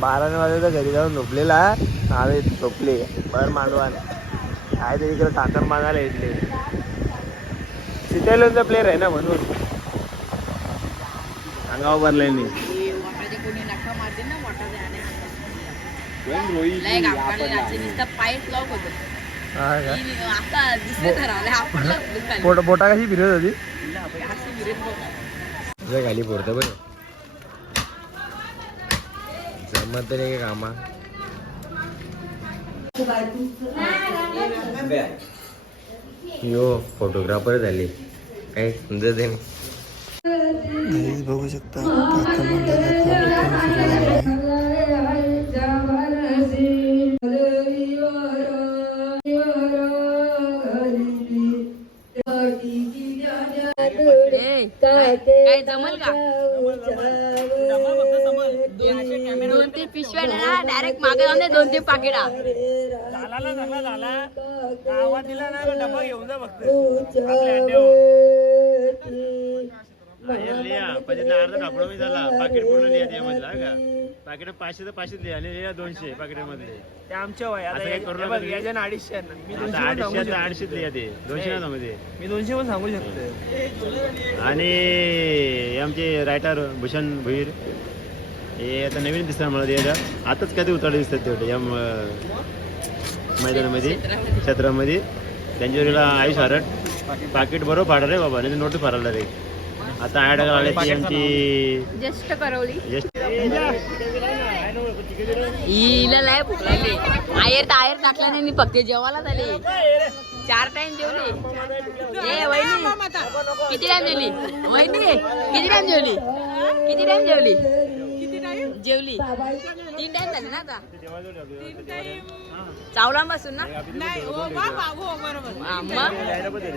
बाराने वाजता घरी जाऊन झोपलेला. आम्ही झोपले. बर मांडवान. काय तरी इकडे कातर मागायला येतले. सिटेलचा प्लेअर आहे ना म्हणून. अंगावर भरलाय मी वाटाचे कोणी नका मारते ना वाटाचे लय गावाला जायचे नुसतं पायच लॉक होतं. हा का? ही आता दिसले ठरवले आपल्याला दुखायला. बोट कशी फिरत होती. खाली पडतं बरं. जमत नाही का कामा? यो फोटोग्राफर झाले. काय समजत नाही बघू शकता काय जमल का? दोन तीन पिशव्या ना डायरेक्ट मागे जाऊन दे दोन तीन पाकिटा. झाला झाला झाला. आवाज दिला ना डबा घेऊन जा फक्त. अर्धा ढापडा मी झाला. पाकिट पूर्ण लिहा त्यामधला का? पाकिट पाचशे तर पाचशे लिहा दोनशे ते आमच्या वय. अडीचशे. मी आता दोनशे पण सांगू अडीचशे लिहा ते. दोनशे ना मध्ये. मी दोनशे पण सांगू शकतो. आणि हे आमचे रायटर भूषण भुईर हे आता नवीन दिसतात मला ते आता. आताच कधी उतरले दिसतात तेवढे या मैदानामध्ये क्षेत्रामध्ये. त्यांच्यावरील आयुष हरट पाकिट बरोबर फाडा रे बाबा नाही नोटीस फाडायला रे आता ऍड आले ती आमची जस्ट करवली. जस्ट हिला लय भूक लागली. आयर आयर टाकला नाही फक्त जेवायला झाले. चार टाइम जेवले. ए वहिनी किती टाइम जेवली? वहिनी किती टाइम जेवली? किती टाइम जेवली? जेवली. तीन टाइम झाले ना आता. चावला बसून ना हा, मग?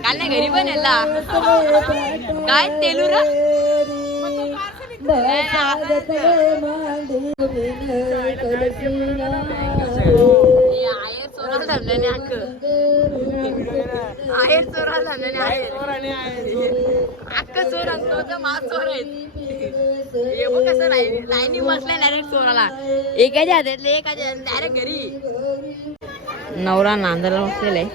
काल नाही घरी पण येला काय तेलूर आयर चोरा अक्क आयर चोरा धंद्याने आयर अक्क चोर असतो तर मा चोर आहे. हे बघ कसं लाईनी बसलाय डायरेक्ट चोराला. एकाच्या हातातले एकाच्या डायरेक्ट घरी. नवरा नांदाला बसलेला आहे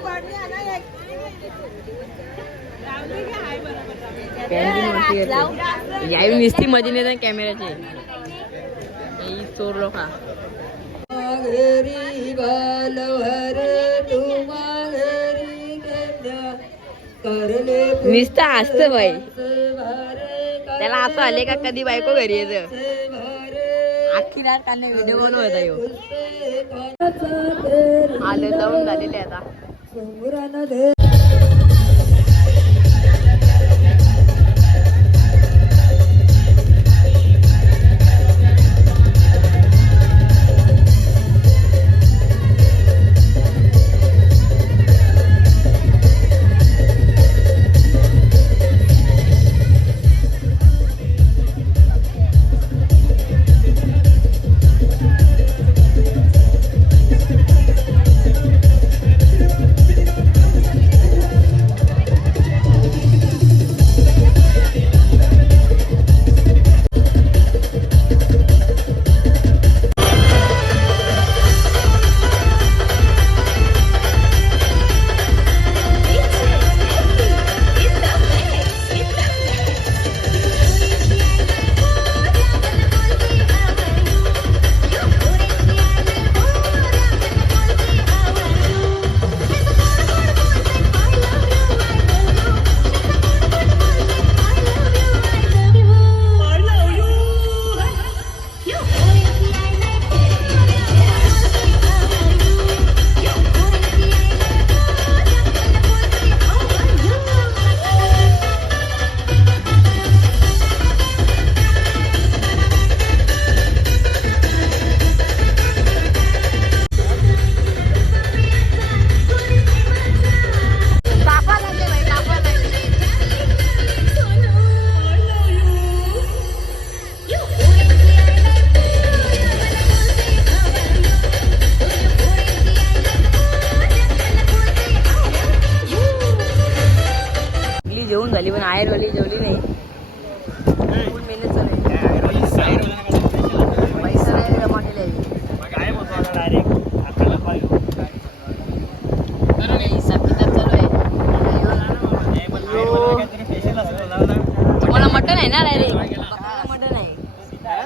यावी निस्ती मध्ये नेतात कॅमेऱ्याचे. ही चोर लोक. नुसतं हसत बाई. त्याला असं आले का कधी बायको घरी येत? अख्खी रात काढणे व्हिडिओ बनवत आहे आले जाऊन झालेले आता.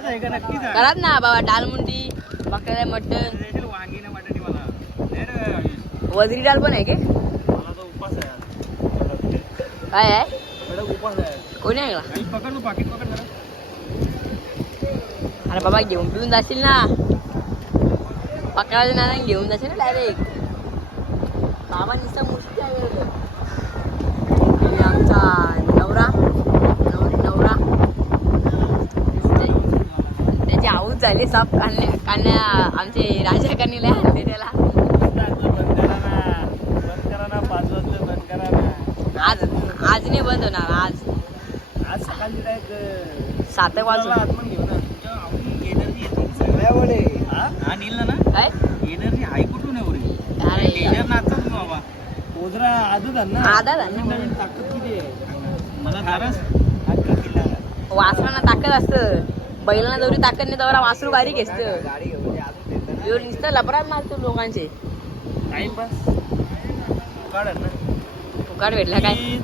आहे ना बाबा डाल मुंडी बकऱ्याला मटन वजरी डाल पण आहे के? काय आहे? कोणी आहे का? अरे बाबा घेऊन पिऊन जाशील ना. पकडायला ना घेऊन जाशील ना डायरेक्ट बाबा नुसता मुस्ती आहे. आमचा नवरा नव- नवरा त्याची आऊत झाली साप काढण्या काढण्या आमचे राजा काढणीला आणले त्याला. आज आज नाही बंद होणार आज. सात एक वाजून. काय? एनर्जी हाय कुठून आहे अरे. टेजर बाबा पोजरा आजच ना आधा झाला नवीन ताकद किती आहे मला खरंच वासरांना ताकद असतं. बैलांना जवळी ताकद नाही वासरू बारीक असतं एवढं नुसतं लपरात मारतो लोकांचे. फुकाट भेटला काय? मी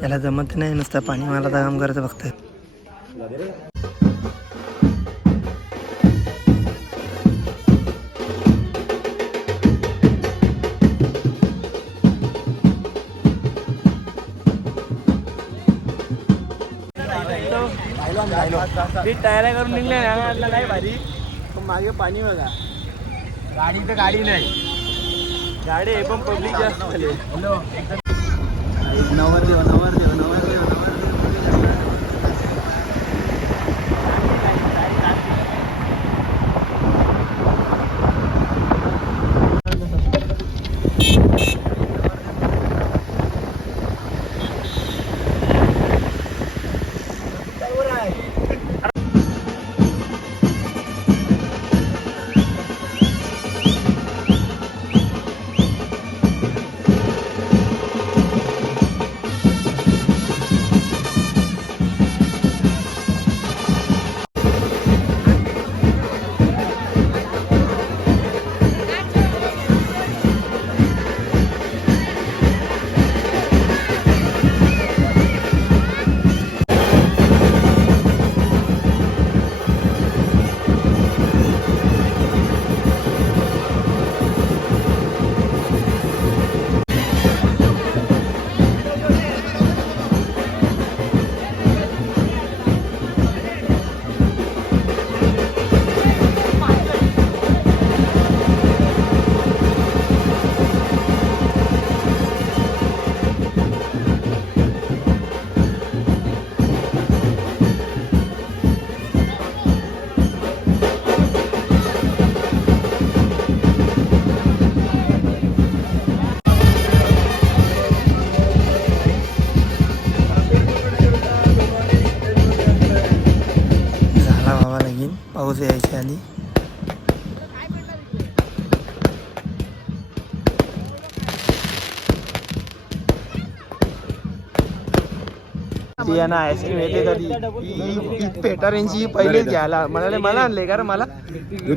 याला जमत नाही नुसतं पाणी मला काम करतं फक्त मी तयाऱ्या करून निघले ना भारी. पण मागे पाणी बघा. गाडी तर गाडी नाही गाडी आहे पण पब्लिक जास्त झाले. नवर ती ना आईस्क्रीम येते कधी ही पेटारेंची पहिलेच घ्यायला. म्हणाले मला आणले कारण मला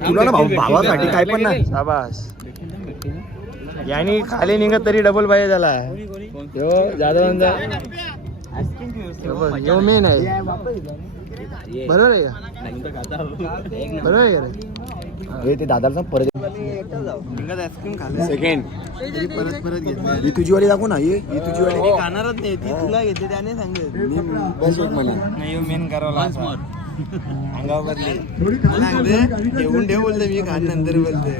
तुला ना भाऊ भावासाठी काय पण नाही शाबास. यानी खाली निघत तरी डबल पाहिजे झाला. जाधवांचा यो मेन आहे. बरोबर आहे का? बरोबर आहे का रे? ते दादाला परत खाल्लं सेकंड परत परत घेतलं ही तुझी वाली दाखव ना ही ही तुझी वाली. मी खाणारच नाही ती तुला घेते त्याने सांगितलं बस एक म्हणा नाही मेन करावं अंगावरली घेऊन ठेव बोलते मी खाण नंतर बोलते.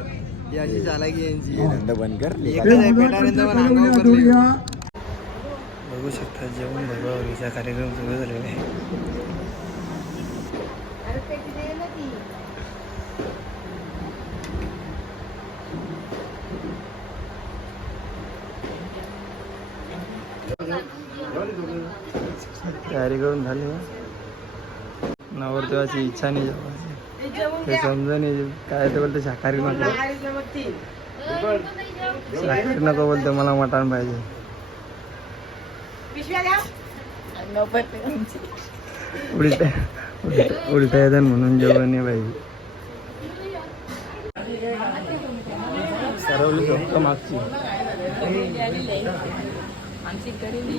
याची चालाकी यांची. धंदा बंद कर. पेटानंद पण अंगावर. बघू शकता जेवण भरवावरीचा कार्यक्रम सुरू झालेला आहे. तयारी करून झाली नवरदेवाची इच्छा नाही जेवायची ते समजा नाही काय ते बोलते शाकाहारी नको. शाकाहारी नको बोलते मला मटण पाहिजे. उलट उलट येतात म्हणून जेवण नाही पाहिजे. सरवली फक्त मागची. आमची गरीबी.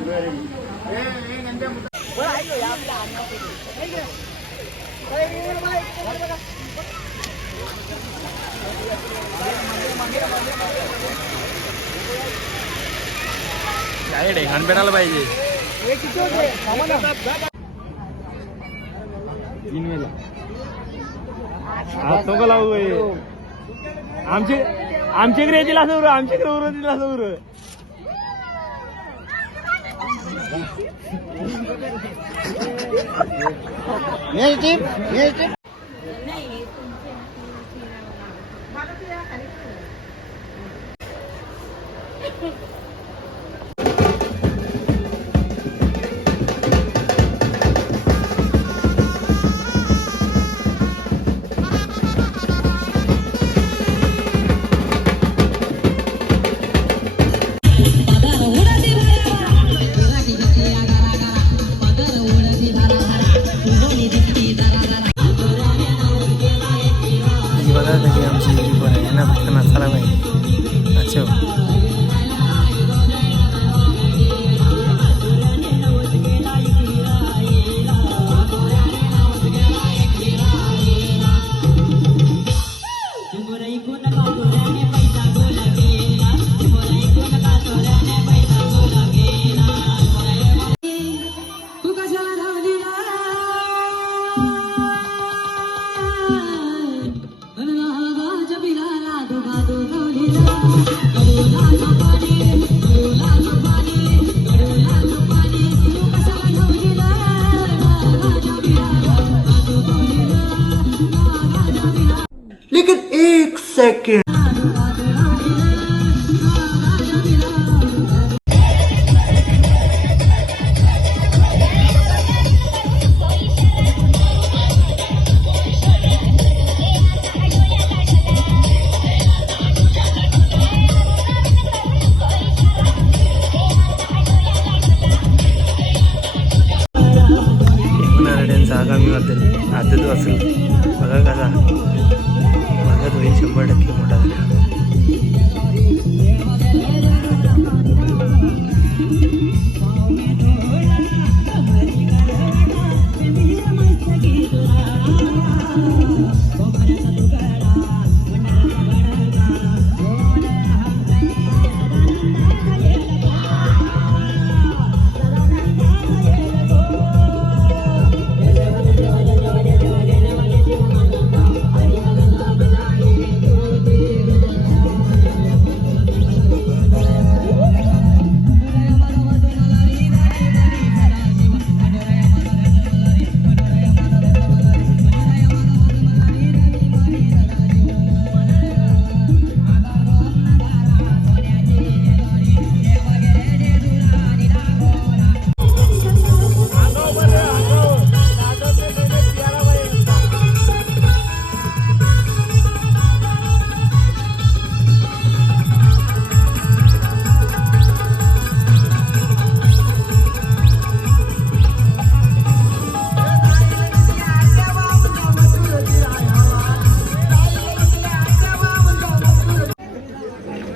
काय ढेंगाण पेटायला पाहिजे. तीन वेळेला. तो नको लावू आमचे आमच्याकडे येतील असं बरं आमच्याकडे दिला असं बरं ही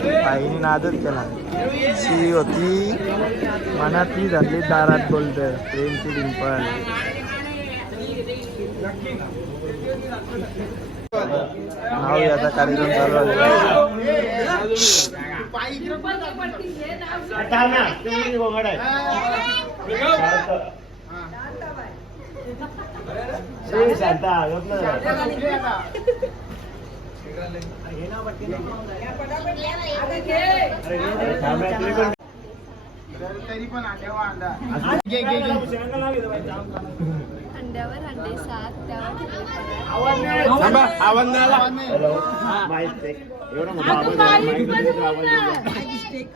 आईने नादच केला शी होती मनातली झाली दारात बोलत प्रेमची डिंपल नाव याचा कार्यक्रम चालू आहे आता ना, ते मुली गोंगाट आहे. शांत. श्री शांता गप ना जरा. अरे थांब ना, तुम्ही पण- अंड्यावर अंडे सात त्यावर माहीत आहे एवढा मोठा आवाज आहे. माईकमध्ये तर आवाज येतो.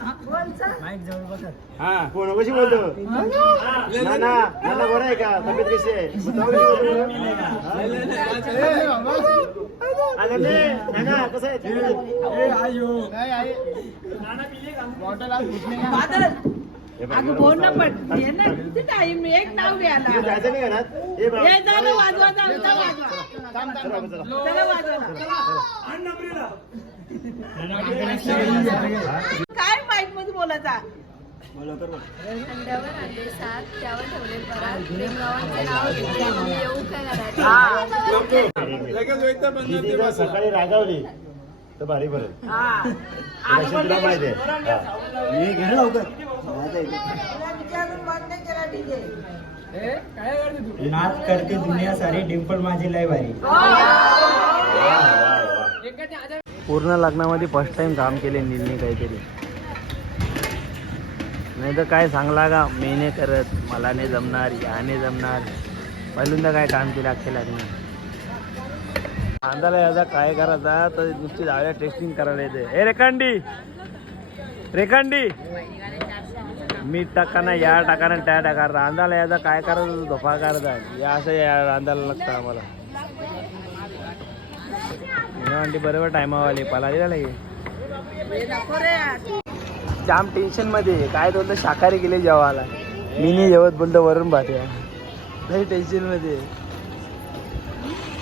हा कोण कशी बोलतो? नाना नाना बरं आहे का? तब्येत कशी आहे? मग? आलं ने? नाना कसं आहे? हे बघ, आवाज. एक नाव घ्यायला तिथे जायचं नाही घरात? हे बघ. हे झालं वाजवा जाऊ चला वाजवा. चला, चला. चला. वाजवा. काय माईकमध्ये बोलायचा? अंड्यावर अंडे सात त्यावर ठेवले परात प्रेमरावांचे नाव घेतले मी येऊ काय घरात? दीदी जर सकाळी रागावली? तर भारी बरं. तुला माहिती आहे. मी घे लवकर. नाच करते दुनिया सारी डिंपल माझी लय भारी. पूर्ण लग्नामध्ये फर्स्ट टाइम काम केले नीलने काहीतरी. नाही तर काय सांगला का मी नाही करत मला नाही जमणार याने जमणार. पहिल्यांदा काय काम केलं अख्खे लग्न कांदाला याचा काय करायचा तर नुसती जाऊया टेस्टिंग करायला येते. हे रेखांडी! रेखांडी! मीठ टाकाना या टाकाना त्या टाका रांधाला याचा काय करायचं धोपा करायचा. या असं या रांधायला लागतं आम्हाला. आंटी बरोबर टायमावर आली. पाला दिला लगे जाम टेन्शनमध्ये. काय बोलतो शाकाहारी गेले जेवायला. मी नाही जेवत बोलतो वरून भात या. लई टेन्शनमध्ये.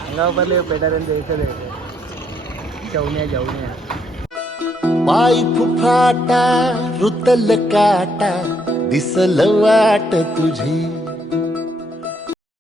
अंगावर पडले पेटाऱ्यांचं इथं द्यायचं जेवण्या जेवण्या. पाय फुफाटा रुतल काटा दिसल वाट तुझी.